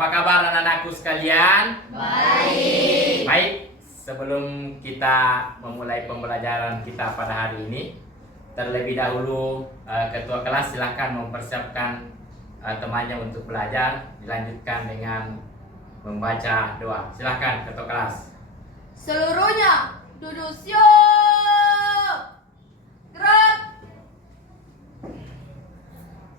Apa kabar anak-anakku sekalian? Baik. Baik, sebelum kita memulai pembelajaran kita pada hari ini, terlebih dahulu ketua kelas silahkan mempersiapkan temannya untuk belajar. Dilanjutkan dengan membaca doa. Silahkan ketua kelas. Seluruhnya duduk siap. Gerak.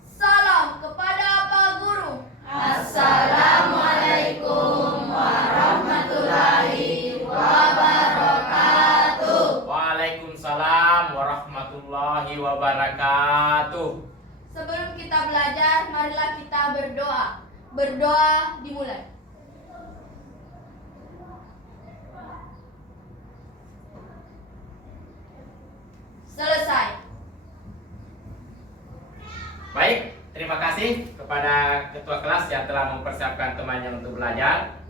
Salam kepada Pak Guru. Assalamualaikum warahmatullahi wabarakatuh. Waalaikumsalam warahmatullahi wabarakatuh. Sebelum kita belajar, marilah kita berdoa. Berdoa dimulai. Selesai. Baik, terima kasih kepada ketua kelas yang telah mempersiapkan temannya untuk belajar.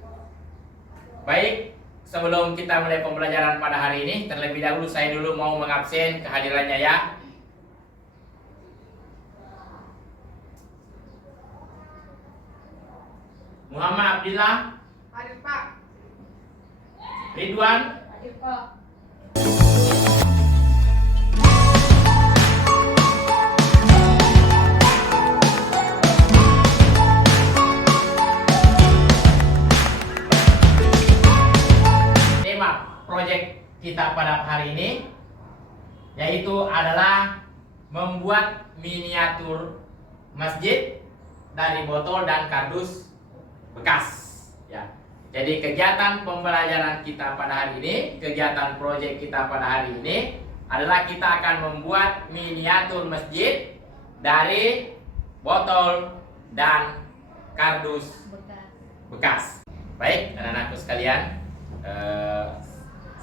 Baik, sebelum kita mulai pembelajaran pada hari ini, terlebih dahulu saya dulu mau mengabsen kehadirannya ya. Muhammad Abdillah, Hadir Pak. Ridwan, Hadir Pak. tema proyek kita pada hari ini yaitu adalah membuat miniatur masjid dari botol dan kardus bekas ya. Jadi kegiatan pembelajaran kita pada hari ini, kegiatan proyek kita pada hari ini adalah kita akan membuat miniatur masjid dari botol dan kardus bekas. Baik, anak-anakku sekalian,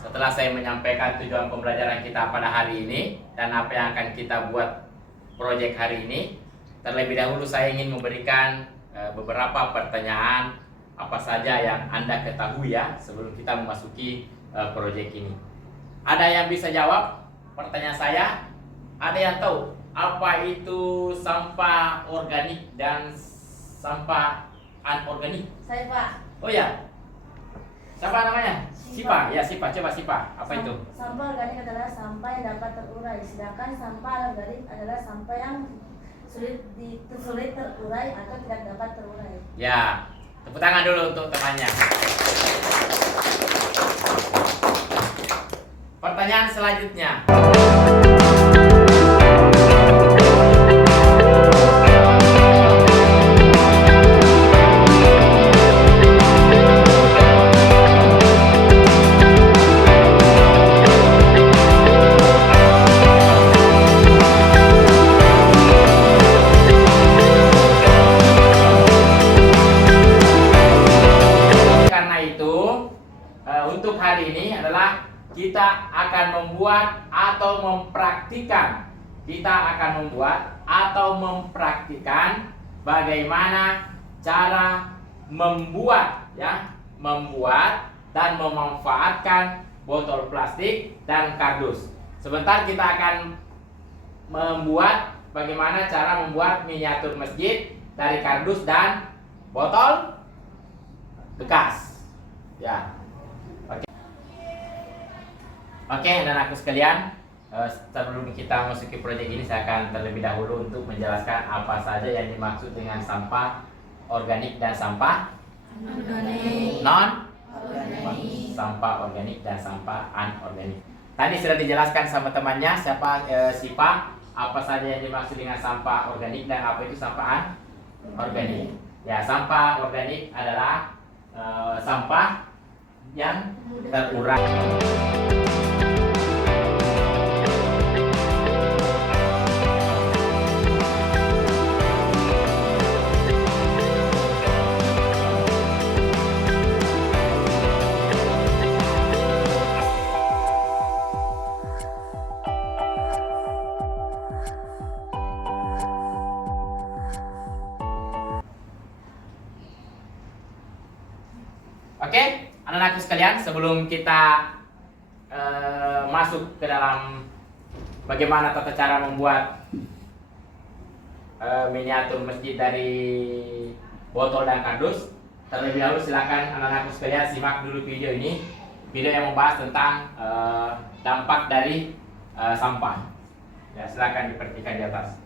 setelah saya menyampaikan tujuan pembelajaran kita pada hari ini dan apa yang akan kita buat proyek hari ini, terlebih dahulu saya ingin memberikan beberapa pertanyaan apa saja yang Anda ketahui ya sebelum kita memasuki proyek ini. Ada yang bisa jawab pertanyaan saya? Ada yang tahu apa itu sampah organik dan sampah anorganik? Saya Pak. Oh ya, siapa namanya? Sipa. Ya, Sipa. Coba Sipa. Apa itu? Sampah organik adalah sampah yang dapat terurai, sedangkan sampah anorganik adalah sampah yang sulit terurai atau tidak dapat terurai. Ya, tepuk tangan dulu untuk temannya. Pertanyaan selanjutnya. Untuk hari ini adalah kita akan membuat atau mempraktikkan. Kita akan membuat atau mempraktikkan bagaimana cara membuat ya, membuat dan memanfaatkan botol plastik dan kardus. Sebentar kita akan membuat bagaimana cara membuat miniatur masjid dari kardus dan botol bekas. Ya. Oke, anak-anakku sekalian, sebelum kita memasuki proyek ini, saya akan terlebih dahulu untuk menjelaskan apa saja yang dimaksud dengan sampah organik dan sampah non-organik. Sampah organik dan sampah anorganik. Tadi sudah dijelaskan sama temannya, siapa Sipa, apa saja yang dimaksud dengan sampah organik dan apa itu sampah anorganik. Ya, sampah organik adalah sampah yang terurai. Oke, anak-anakku sekalian, sebelum kita masuk ke dalam bagaimana tata cara membuat miniatur masjid dari botol dan kardus, terlebih dahulu silakan anak-anakku sekalian simak dulu video ini, video yang membahas tentang dampak dari sampah. Ya, silakan diperhatikan di atas.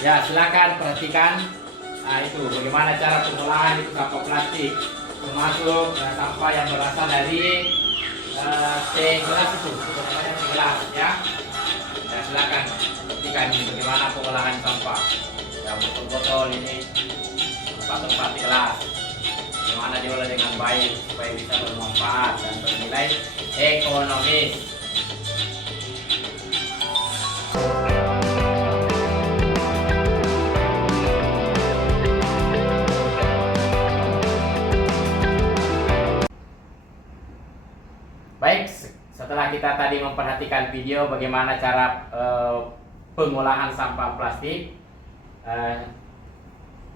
Ya, silakan perhatikan itu bagaimana cara pengolahan itu sampah plastik, termasuk sampah yang berasal dari teh gelas itu namanya teh gelas ya. Ya, silakan perhatikan ini bagaimana pengolahan sampah. Ya, botol-botol ini, tempat-tempat teh gelas, bagaimana diolah dengan baik supaya bisa bermanfaat dan bernilai ekonomis. Baik, setelah kita tadi memperhatikan video bagaimana cara pengolahan sampah plastik,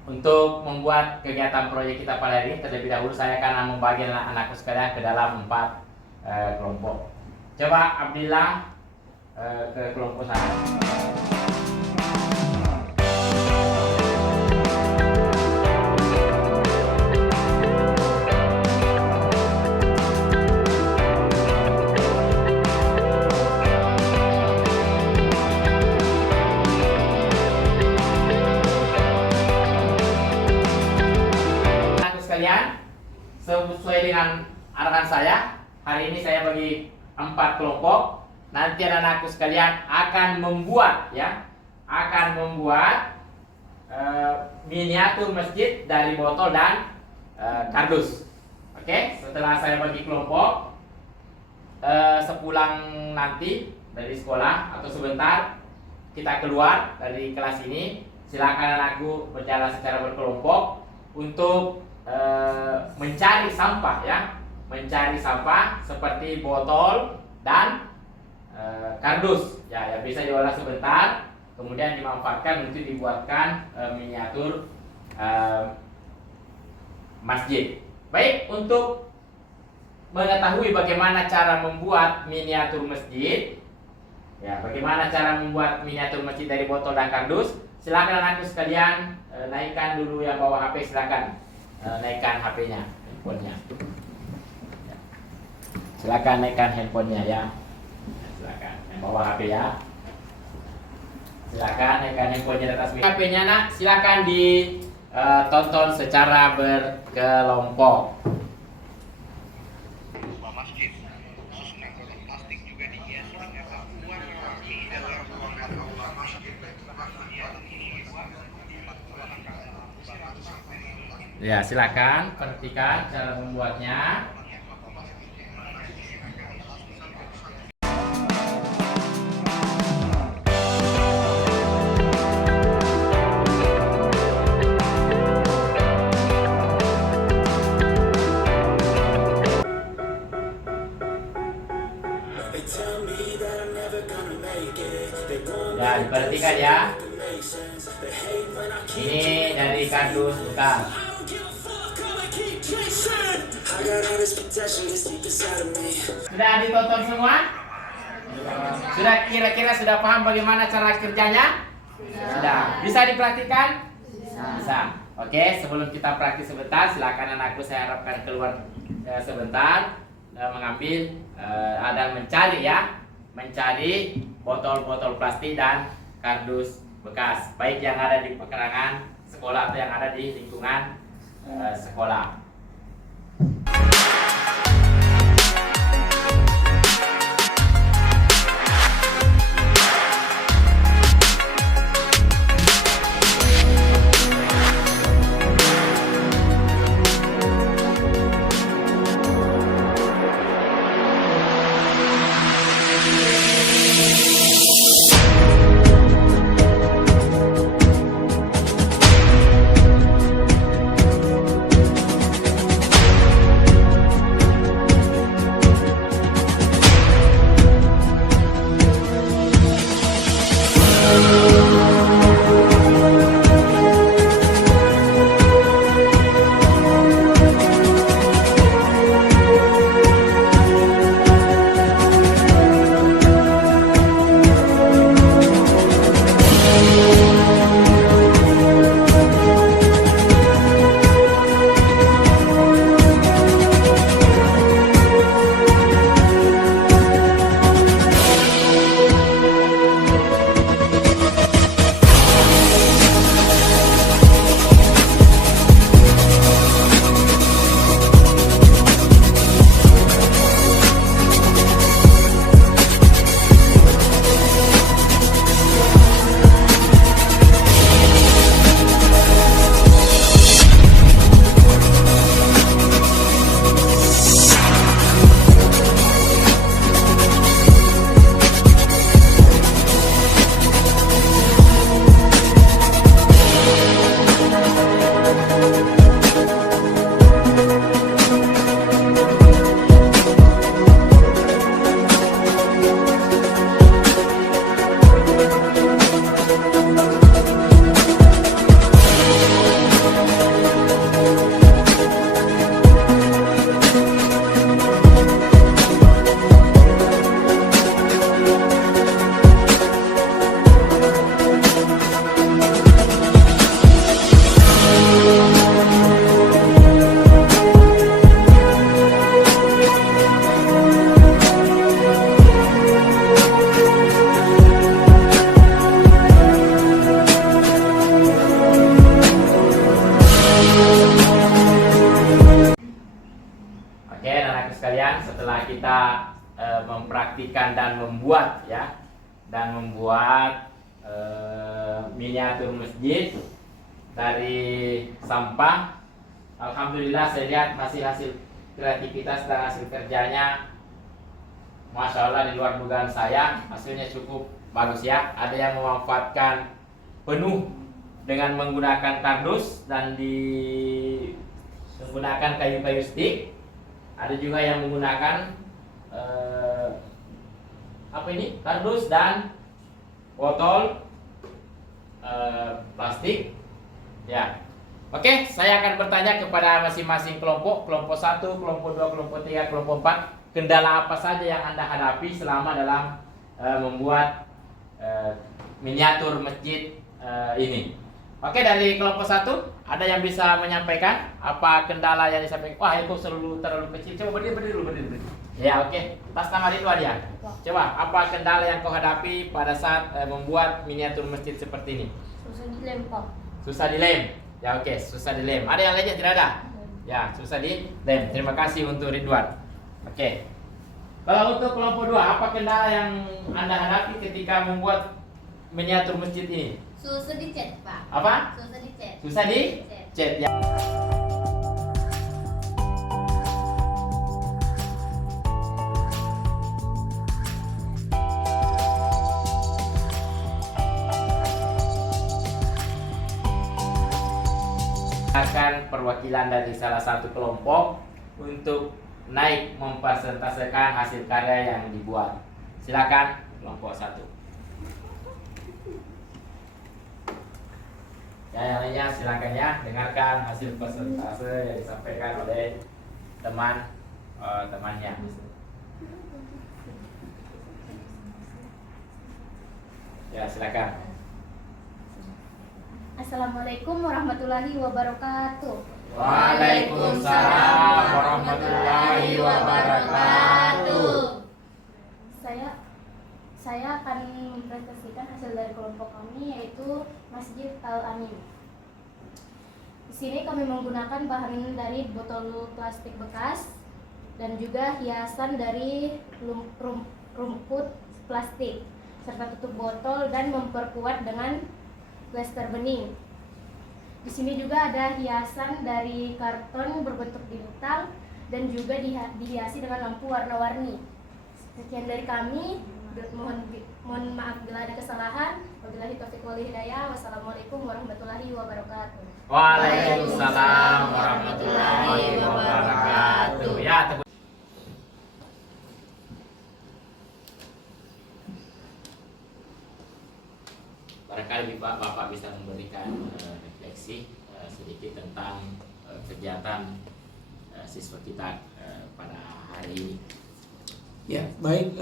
untuk membuat kegiatan proyek kita pada hari ini, terlebih dahulu saya akan membagi anak-anakku sekalian ke dalam 4 kelompok. Coba Abdillah ke kelompok saya. Sesuai dengan arahan saya, hari ini saya bagi 4 kelompok. Nanti anak-anakku sekalian akan membuat miniatur masjid dari botol dan kardus. Oke, setelah saya bagi kelompok, sepulang nanti dari sekolah atau sebentar kita keluar dari kelas ini, silakan anakku berjalan secara berkelompok untuk mencari sampah ya, mencari sampah seperti botol dan kardus ya, yang bisa diolah sebentar kemudian dimanfaatkan untuk dibuatkan miniatur masjid. Baik, untuk mengetahui bagaimana cara membuat miniatur masjid ya, bagaimana cara membuat miniatur masjid dari botol dan kardus, silakan anakku sekalian naikkan dulu yang bawa HP, silakan naikkan HP-nya, handphonenya. Ya. Silakan naikkan handphonenya ya. Silakan yang bawa HP ya. Silakan naikkan handphonenya di atas HP-nya nak. Silakan ditonton secara berkelompok. Ya, silakan perhatikan cara membuatnya. Ya, diperhatikan ya. Ini dari kardus bekas. Sudah ditonton semua? Sudah kira-kira sudah paham bagaimana cara kerjanya? Sudah. Bisa dipraktikkan? Bisa. Oke, sebelum kita praktis sebentar, silakan anakku saya harapkan keluar sebentar, mengambil dan mencari ya, mencari botol-botol plastik dan kardus bekas, baik yang ada di pekarangan sekolah atau yang ada di lingkungan sekolah. setelah kita mempraktikkan dan membuat ya, dan membuat miniatur masjid dari sampah, alhamdulillah saya lihat hasil kreativitas dan hasil kerjanya, masya Allah, di luar dugaan saya. Hasilnya cukup bagus ya. Ada yang memanfaatkan penuh dengan menggunakan kardus dan menggunakan kayu-kayu stick. Ada juga yang menggunakan kardus dan botol plastik ya. Oke, saya akan bertanya kepada masing-masing kelompok 1, kelompok 2, kelompok 3, kelompok 4, kendala apa saja yang Anda hadapi selama dalam membuat miniatur masjid ini. Oke, dari kelompok 1 ada yang bisa menyampaikan apa kendala yang disampaikan? Wah, itu terlalu kecil. Coba berdiri dulu. Ya, oke. Atas nama Ridwan ya. Coba, apa kendala yang kau hadapi pada saat membuat miniatur masjid seperti ini? Susah dilem, Pak. Susah dilem. Ya, oke, susah dilem. Ada yang lainnya tidak ada? Ya, susah dilem. Terima kasih untuk Ridwan. Oke. Kalau untuk kelompok 2, apa kendala yang Anda hadapi ketika membuat miniatur masjid ini? Susah dicat, Pak. Apa? Susah dicat. Susah dicat ya. Akan perwakilan dari salah satu kelompok untuk naik mempresentasikan hasil karya yang dibuat. Silakan kelompok 1. Ya, yang lainnya silakan ya, dengarkan hasil presentase yang disampaikan oleh temannya. Ya, silakan. Assalamualaikum warahmatullahi wabarakatuh. Waalaikumsalam warahmatullahi wabarakatuh. Saya akan mempresentasikan hasil dari kelompok kami, yaitu Masjid Al-Amin. Di sini kami menggunakan bahan dari botol plastik bekas dan juga hiasan dari rumput plastik serta tutup botol dan memperkuat dengan plester bening. Di sini juga ada hiasan dari karton berbentuk bintang dan juga dihiasi dengan lampu warna-warni. Sekian dari kami. Mohon maaf bila ada kesalahan. Wabillahi taufiq wal hidayah. Wassalamualaikum warahmatullahi wabarakatuh. Waalaikumsalam warahmatullahi wabarakatuh. Ya, barangkali Bapak bisa memberikan refleksi sedikit tentang kegiatan siswa kita pada hari ini. Ya, baik.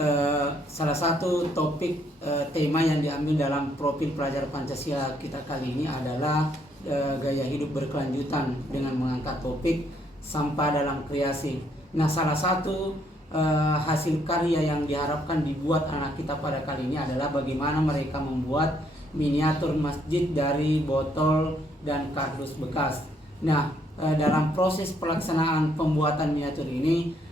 Salah satu topik tema yang diambil dalam profil pelajar Pancasila kita kali ini adalah gaya hidup berkelanjutan dengan mengangkat topik sampah dalam kreasi. Nah, salah satu hasil karya yang diharapkan dibuat anak kita pada kali ini adalah bagaimana mereka membuat miniatur masjid dari botol dan kardus bekas. Nah, dalam proses pelaksanaan pembuatan miniatur ini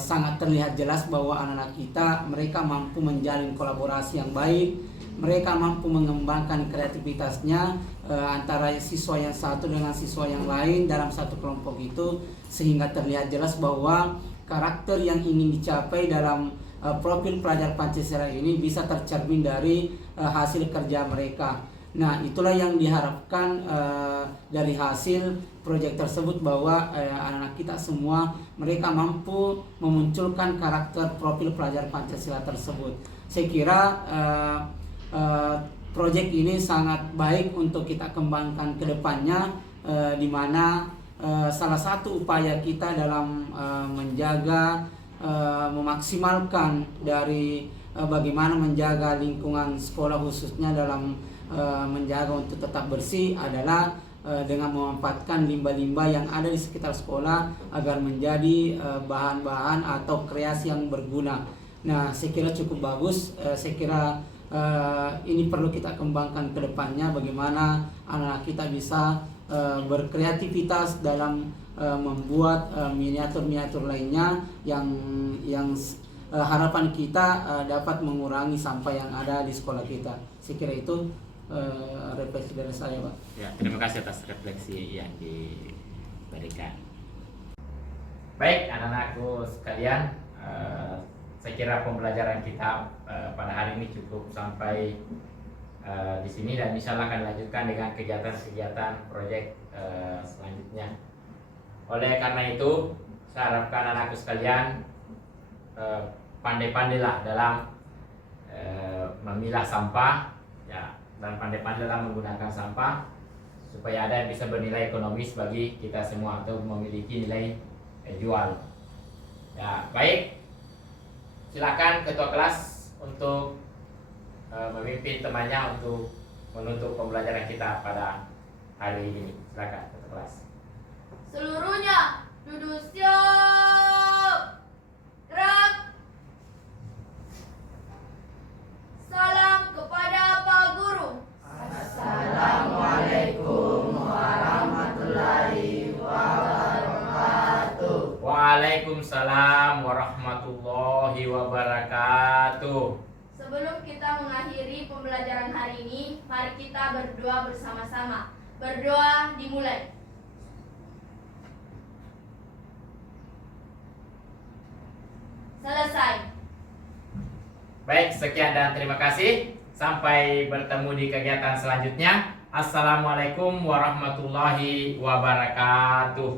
sangat terlihat jelas bahwa anak-anak kita mereka mampu menjalin kolaborasi yang baik, mereka mampu mengembangkan kreativitasnya antara siswa yang satu dengan siswa yang lain dalam satu kelompok itu, sehingga terlihat jelas bahwa karakter yang ingin dicapai dalam profil pelajar Pancasila ini bisa tercermin dari hasil kerja mereka. Nah, itulah yang diharapkan dari hasil proyek tersebut, bahwa anak-anak kita semua mereka mampu memunculkan karakter profil pelajar Pancasila tersebut. Saya kira proyek ini sangat baik untuk kita kembangkan ke depannya, di mana salah satu upaya kita dalam menjaga memaksimalkan dari bagaimana menjaga lingkungan sekolah, khususnya dalam menjaga untuk tetap bersih adalah dengan memanfaatkan limbah-limbah yang ada di sekitar sekolah agar menjadi bahan-bahan atau kreasi yang berguna. Nah, saya kira cukup bagus. Saya kira ini perlu kita kembangkan ke depannya, bagaimana anak-anak kita bisa berkreativitas dalam membuat miniatur-miniatur lainnya yang harapan kita dapat mengurangi sampah yang ada di sekolah kita. Saya kira itu refleksi dari saya, Pak. Ya, terima kasih atas refleksi yang diberikan. Baik, anak-anakku sekalian, saya kira pembelajaran kita pada hari ini cukup sampai di sini, dan insya Allah akan lanjutkan dengan kegiatan-kegiatan proyek selanjutnya. Oleh karena itu, saya harapkan anak-anakku sekalian pandai-pandailah dalam memilah sampah, ya, dan pandai-pandai dalam menggunakan sampah supaya ada yang bisa bernilai ekonomis bagi kita semua atau memiliki nilai jual. Ya, baik. Silakan ketua kelas untuk memimpin temannya untuk menutup pembelajaran kita pada hari ini. Silakan ketua kelas. Seluruhnya duduk siap. Gerak. Salam kepada Pak Guru. Assalamualaikum warahmatullahi wabarakatuh. Waalaikumsalam warahmatullahi wabarakatuh. Sebelum kita mengakhiri pembelajaran hari ini, mari kita berdoa bersama-sama. Berdoa dimulai. Selesai. Baik, sekian dan terima kasih. Sampai bertemu di kegiatan selanjutnya. Assalamualaikum warahmatullahi wabarakatuh.